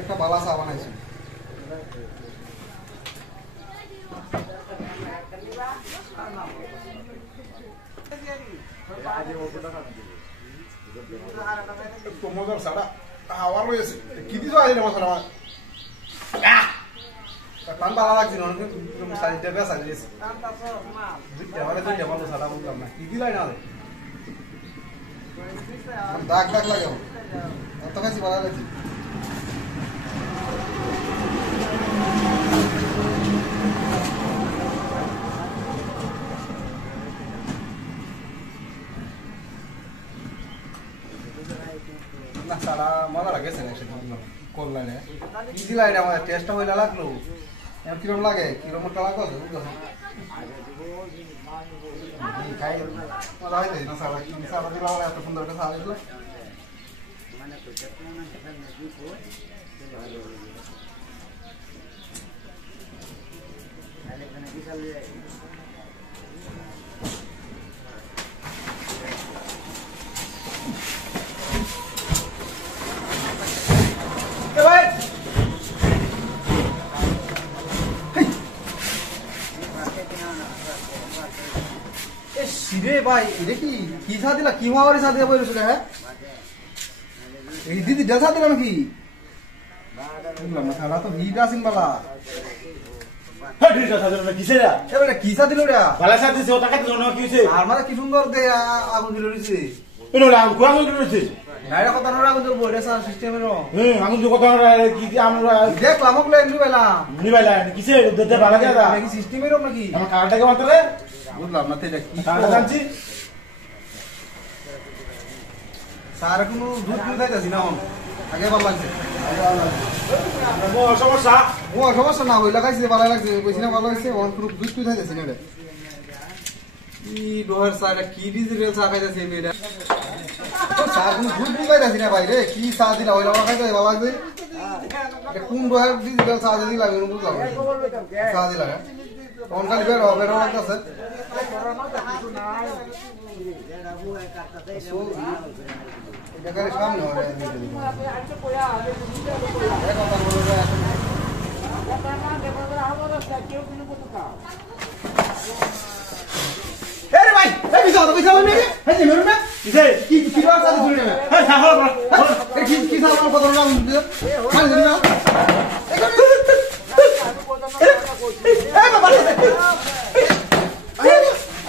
একটা বালা চা বানাইছি মজার সাড়া হাওয়া রয়েছে কি দিছো আজ না মশলা টান ভালো লাগছে না সাইজটা বেশ আছে আমাদের তো ভালো সাড়া বুঝলাম না কি দিলাই না দাগ দাগ লাগে অত কাছে ভালো লাগছে না সারা মজা লাগেছে না সেটা করলাম ইজি লাগে আমাদের টেস্টটা হইলে লাগলো কিরম লাগে কিরম একটা লাগলো খাই মজা হইতে না সারা সারা দিলা এত সুন্দর একটা সারা দিলে রে ভাই এটা কি চা দিলা কি হওয়ার চা দিয়ে বলেছিল হ্যাঁ এই দিদি ডেসা দিলাম কি বুঝলাম না সারা তো ভিড় আসিন বালা এবারে কি চা দিল রে বালা চা দিছে ও টাকা দিল না কি হইছে আর মানে কি সুন্দর দে আগুন দিল রিছে এনো আগুন কোয়া আগুন দিছে নাইরা কথা নরা আগুন জ্বলবো এটা সারা সিস্টেমের আগুন যে কথা কি আমরা দেখলাম ওগুলো নিবাইলা কিসে দে বালা দেয়া নাকি সিস্টেমের নাকি আমার কার্ডটাকে মাত্রে বুঝলাম না এটা কি কার্ডটা জানছি সারা কোনো দুধ দুধ খাইতাছি না আগে ভালো লাগছে সমস্যা না হইলা খাইছে ভালো লাগছে কইছি না ভালো লাগছে অন পুরো দুধ দুধ খাইতাছি না কি ডোহার সারা কি ডিজিটাল চা খাইতাছি মেয়েরা তো চা কোনো দুধ দুধ খাইতাছি না ভাই রে কি চা দিলা হইলা খাইতে ভালো লাগছে এটা কোন ডোহার ডিজিটাল চা দিলা আমি বুঝলাম চা দিলা কোন খালি বের লাগতাছে এটা করে সামনে হবে এরে ভাই এই বিজাও তো বিজাও নেই এই যে মেরুনা কিসে কি কি রাত আছে শুনে না এই সাহা এই কি সাহা আমার কথা না দিও মানে দিনা এই বাবা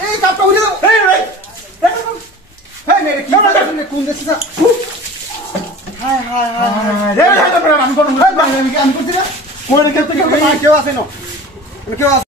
এই কাপটা উঠে দাও এই ভাই এই মেরে কি শুনে কোন দেশে যা হায় হায় হায় রে হায় তো আমি কোন আমি করছি না কোন কেউ আছে না কেউ আছে